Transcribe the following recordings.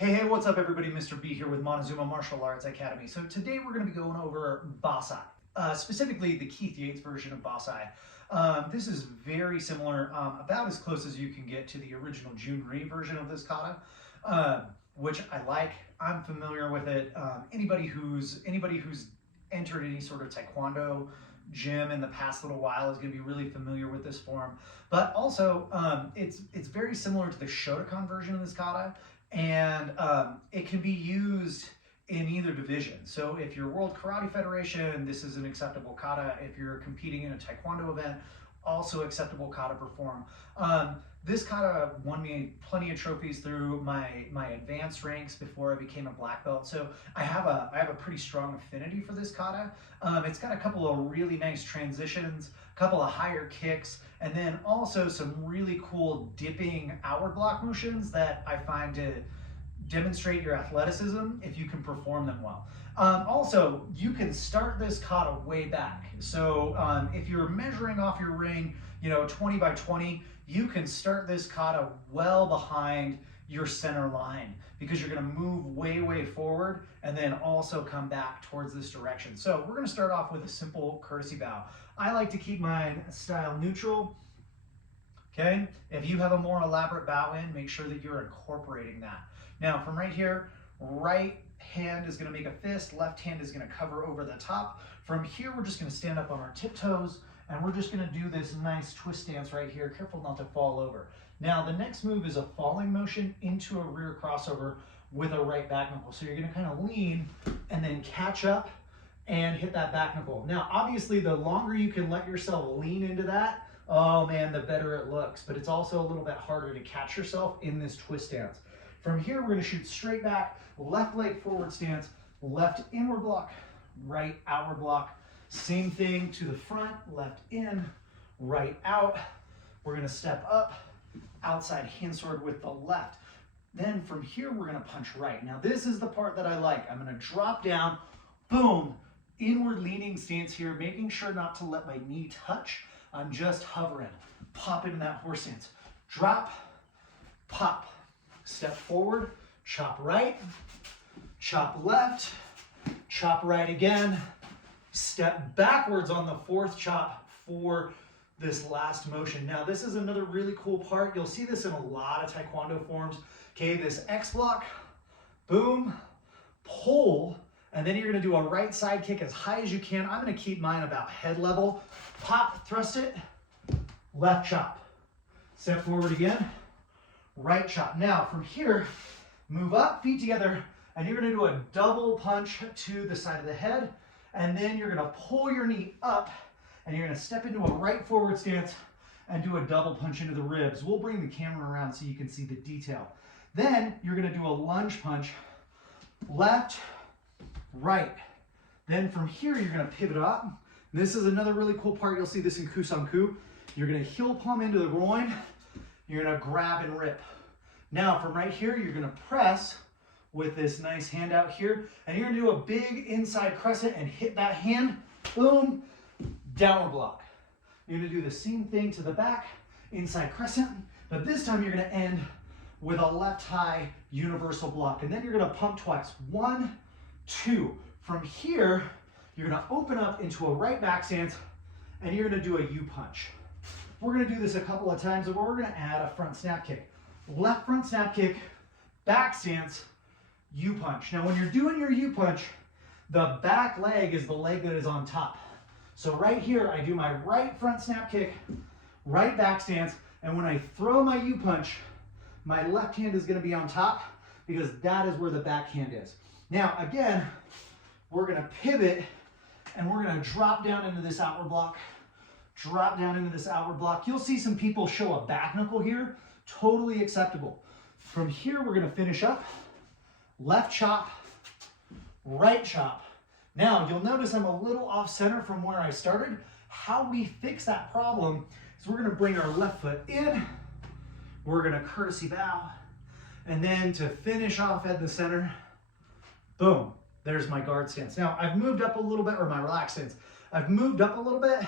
Hey, what's up everybody? Mr. B here with Montezuma Martial Arts Academy. So today we're going to be going over Bossai, specifically the Keith Yates version of Bossai. This is very similar, about as close as you can get to the original Jun Ri version of this kata, which I like. I'm familiar with it. Anybody who's entered any sort of Taekwondo gym in the past little while is going to be really familiar with this form. But also, it's very similar to the Shotokan version of this kata. And it can be used in either division. So if you're World Karate Federation, this is an acceptable kata. If you're competing in a Taekwondo event, also acceptable kata perform. This kata won me plenty of trophies through my advanced ranks before I became a black belt. So I have a pretty strong affinity for this kata. It's got a couple of really nice transitions, a couple of higher kicks, and then also some really cool dipping outward block motions that I find to demonstrate your athleticism if you can perform them well. Also, you can start this kata way back. So if you're measuring off your ring, 20 by 20, you can start this kata well behind your center line because you're going to move way forward and then also come back towards this direction. So we're going to start off with a simple courtesy bow. I like to keep mine style neutral. Okay, if you have a more elaborate bow in, make sure that you're incorporating that. Now from right here, right hand is going to make a fist, left hand is going to cover over the top. From here, we're just going to stand up on our tiptoes and we're just going to do this nice twist stance right here. Careful not to fall over. Now the next move is a falling motion into a rear crossover with a right back knuckle. So you're going to kind of lean and then catch up and hit that back knuckle. Now obviously the longer you can let yourself lean into that, oh man, the better it looks. But it's also a little bit harder to catch yourself in this twist stance. From here, we're going to shoot straight back, left leg forward stance, left inward block, right outward block. Same thing to the front, left in, right out. We're going to step up, outside hand sword with the left. Then from here, we're going to punch right. Now this is the part that I like. I'm going to drop down, boom, inward leaning stance here, making sure not to let my knee touch. I'm just hovering. Pop into that horse stance. Drop, pop. Step forward, chop right, chop left, chop right again. Step backwards on the fourth chop for this last motion. Now this is another really cool part. You'll see this in a lot of Taekwondo forms. Okay, this X block, boom, pull, and then you're gonna do a right side kick as high as you can. I'm gonna keep mine about head level. Pop, thrust it, left chop. Step forward again, right chop. Now from here, move up, feet together, and you're gonna do a double punch to the side of the head, and then you're gonna pull your knee up, and you're gonna step into a right forward stance and do a double punch into the ribs. We'll bring the camera around so you can see the detail. Then you're gonna do a lunge punch, left, right. Then from here, you're gonna pivot up. This is another really cool part. You'll see this in Kusanku. You're gonna heel palm into the groin. You're gonna grab and rip. Now from right here, you're gonna press with this nice hand out here, and you're gonna do a big inside crescent and hit that hand, boom, downward block. You're gonna do the same thing to the back, inside crescent, but this time you're gonna end with a left high universal block, and then you're gonna pump twice. 1, 2. From here, you're gonna open up into a right back stance, and you're gonna do a U punch. We're gonna do this a couple of times, and we're gonna add a front snap kick. Left front snap kick, back stance, U punch. Now when you're doing your U punch, the back leg is the leg that is on top. So right here, I do my right front snap kick, right back stance, and when I throw my U punch, my left hand is gonna be on top because that is where the back hand is. Now again, we're gonna pivot and we're gonna drop down into this outward block. Drop down into this outward block. You'll see some people show a back knuckle here. Totally acceptable. From here, we're gonna finish up. Left chop, right chop. Now, you'll notice I'm a little off center from where I started. How we fix that problem is we're gonna bring our left foot in. We're gonna courtesy bow. And then to finish off at the center, boom, there's my guard stance. Now, I've moved up a little bit, or my relaxed stance. I've moved up a little bit.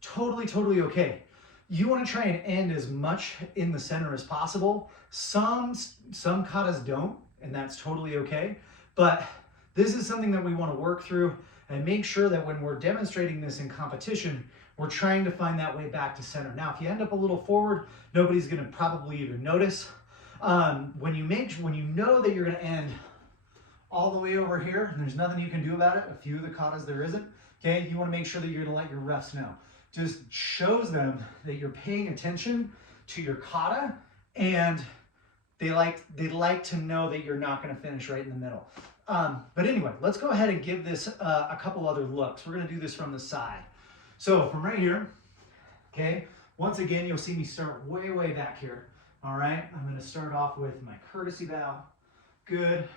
Totally okay. You want to try and end as much in the center as possible. Some katas don't. and that's totally okay. But this is something that we want to work through and make sure that when we're demonstrating this in competition, we're trying to find that way back to center. Now, if you end up a little forward, nobody's going to probably even notice. When you know that you're going to end all the way over here, and there's nothing you can do about it, a few of the katas there isn't, okay, you want to make sure that you're going to let your refs know. Just shows them that you're paying attention to your kata, and they like to know that you're not going to finish right in the middle. But anyway, let's go ahead and give this a couple other looks. We're going to do this from the side. So from right here, okay, once again, you'll see me start way back here. All right, I'm going to start off with my courtesy bow. Good.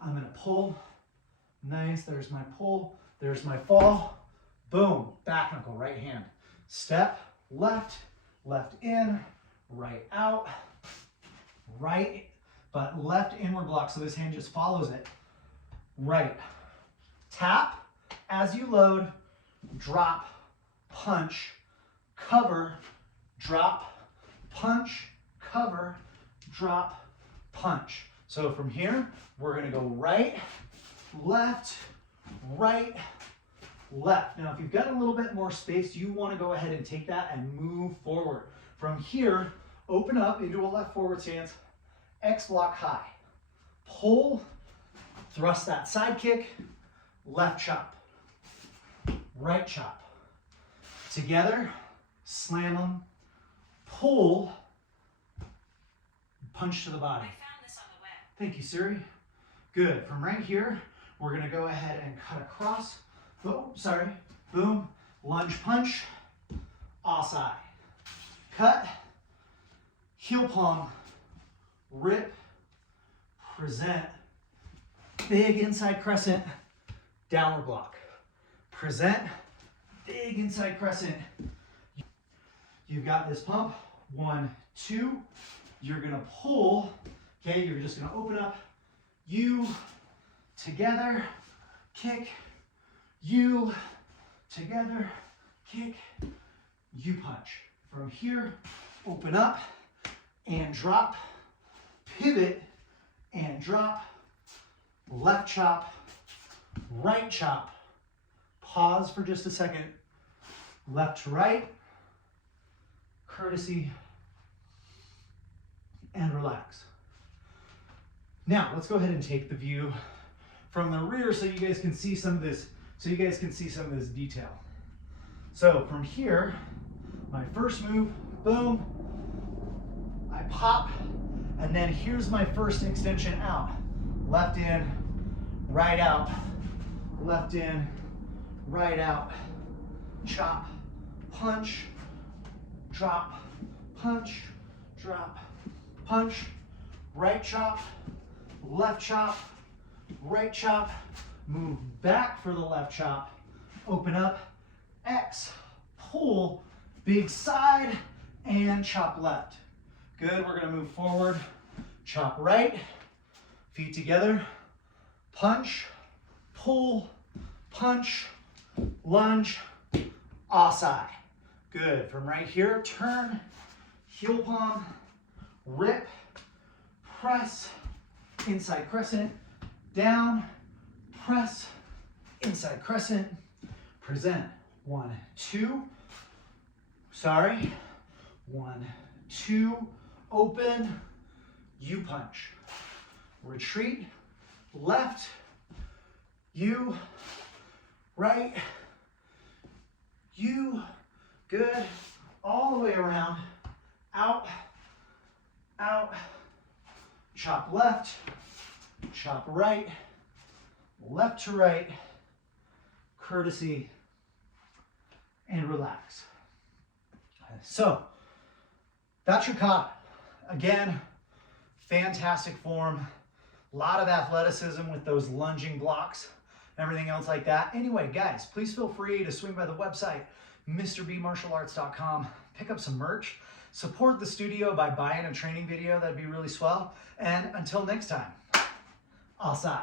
I'm going to pull. Nice. There's my pull. There's my fall. Boom. Back knuckle, right hand. Step, left, left in, right out, right, but left inward block. So this hand just follows it. Right. Tap as you load, drop, punch, cover, drop, punch, cover, drop, punch. So from here, we're going to go right, left, right, left. Now, if you've got a little bit more space, you want to go ahead and take that and move forward. From here, open up into a left forward stance, X block high. Pull, thrust that side kick, left chop, right chop. Together, slam them, pull, punch to the body. I found this on the web. Thank you, Siri. Good. From right here, we're going to go ahead and cut across. Oh, sorry. Boom. Lunge punch. Asai. Cut. Heel palm. Rip. Present. Big inside crescent. Downward block. Present. Big inside crescent. You've got this pump. 1, 2. You're going to pull. Okay, you're just going to open up. You, together, kick. You, together, kick. You punch. From here, open up and drop. Pivot and drop. Left chop. Right chop. Pause for just a second. Left to right. Courtesy. And relax. Now, let's go ahead and take the view from the rear so you guys can see some of this, detail. So from here, my first move, boom, I pop, and then here's my first extension out. Left in, right out, left in, right out, chop, punch, drop, punch, drop, punch, right chop, left chop, right chop, move back for the left chop, open up, X, pull, big side, and chop left. Good, we're gonna move forward, chop right, feet together, punch, pull, punch, lunge, asai. Good, from right here, turn, heel palm, rip, press, inside crescent, down, press, inside crescent, present. 1, 2, sorry, 1, 2, open, you punch. Retreat, left, you, right, you, good, all the way around, out, out, chop left, chop right, left to right, courtesy, and relax. So, that's your kata. Again, fantastic form, a lot of athleticism with those lunging blocks, everything else like that. Anyway, guys, please feel free to swing by the website, MrBMartialArts.com, pick up some merch, support the studio by buying a training video, that'd be really swell. And until next time, Asai.